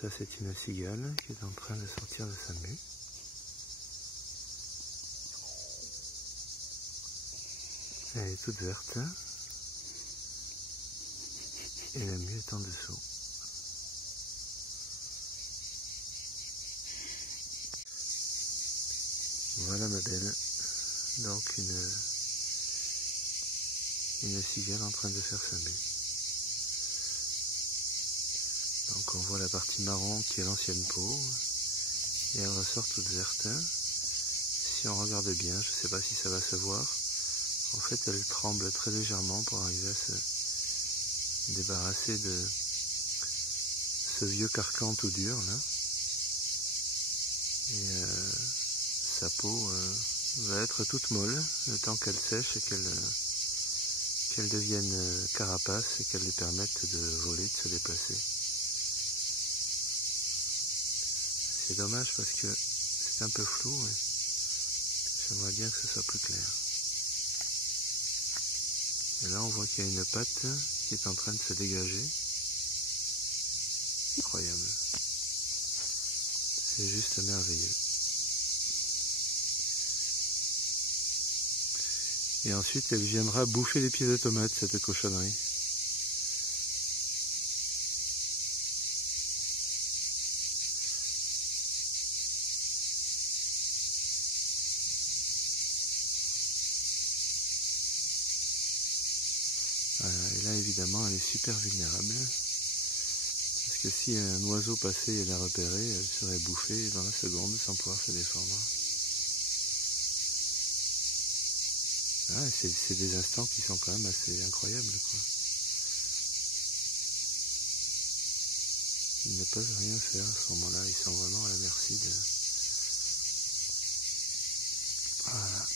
Ça, c'est une cigale qui est en train de sortir de sa mue. Elle est toute verte. Et la mue est en dessous. Voilà ma belle. Donc une cigale en train de faire sa mue. Donc on voit la partie marron qui est l'ancienne peau. Et elle ressort toute verte. Si on regarde bien, je ne sais pas si ça va se voir. En fait, elle tremble très légèrement pour arriver à se débarrasser de ce vieux carcan tout dur là. Et sa peau va être toute molle le temps qu'elle sèche et qu'elle devienne carapace et qu'elle lui permette de voler, de se déplacer. C'est dommage parce que c'est un peu flou et j'aimerais bien que ce soit plus clair. Et là on voit qu'il y a une patte qui est en train de se dégager. Incroyable. C'est juste merveilleux. Et ensuite elle viendra bouffer les pieds de tomate, cette cochonnerie. Voilà, et là évidemment elle est super vulnérable. Parce que si un oiseau passait et la repérait, elle serait bouffée dans la seconde sans pouvoir se défendre. Ah, c'est des instants qui sont quand même assez incroyables, quoi. Ils ne peuvent rien faire à ce moment-là, ils sont vraiment à la merci de... Voilà,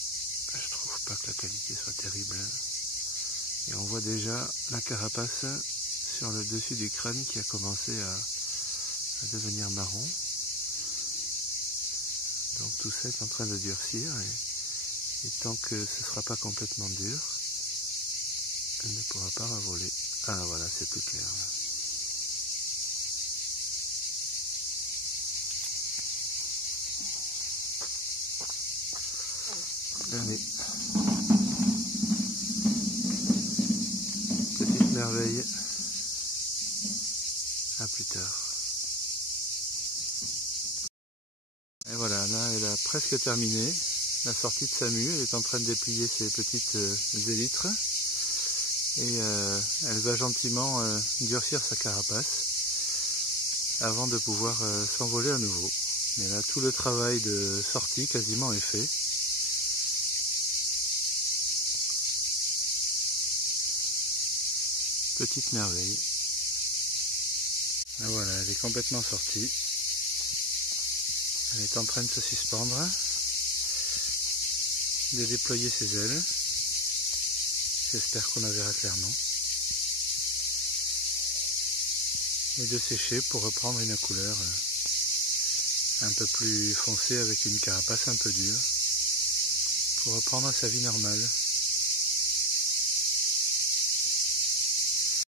je trouve pas que la qualité soit terrible. Et on voit déjà la carapace sur le dessus du crâne qui a commencé à devenir marron. Donc tout ça est en train de durcir et tant que ce ne sera pas complètement dur, elle ne pourra pas voler. Ah voilà, c'est plus clair là. Allez. Petite merveille. À plus tard. Et voilà, là elle a presque terminé la sortie de sa mue. Elle est en train de déplier ses petites élytres. Et elle va gentiment durcir sa carapace avant de pouvoir s'envoler à nouveau. Mais là tout le travail de sortie quasiment est fait. Petite merveille. Et voilà, elle est complètement sortie. Elle est en train de se suspendre, de déployer ses ailes. J'espère qu'on la verra clairement. Et de sécher pour reprendre une couleur un peu plus foncée avec une carapace un peu dure. Pour reprendre sa vie normale.